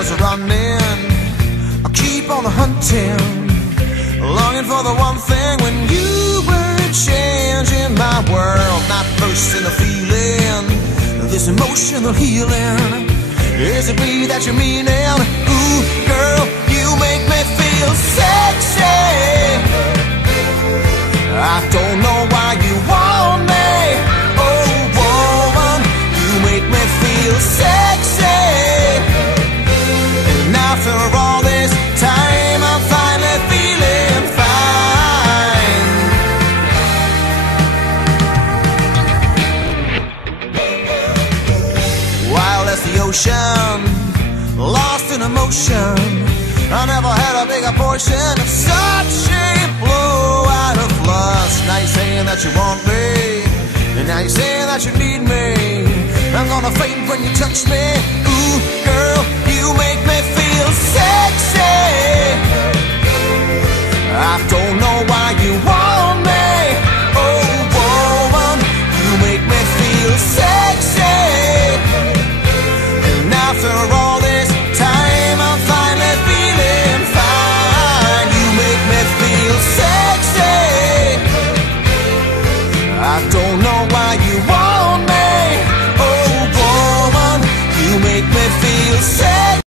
was running, I keep on hunting, longing for the one thing when you were changing my world. Not bursting the feeling, this emotional healing. Is it me that you're meaning? Ooh, girl, you make me feel sexy. I don't know why you want me. Oh, woman, you make me feel sexy. And after all this time, I'm finally feeling fine. Wild as the ocean, lost in emotion. I never had a bigger portion of such a blow out of lust. Now you're saying that you want me, and now you're saying that you need me. I'm gonna faint when you touch me. Ooh,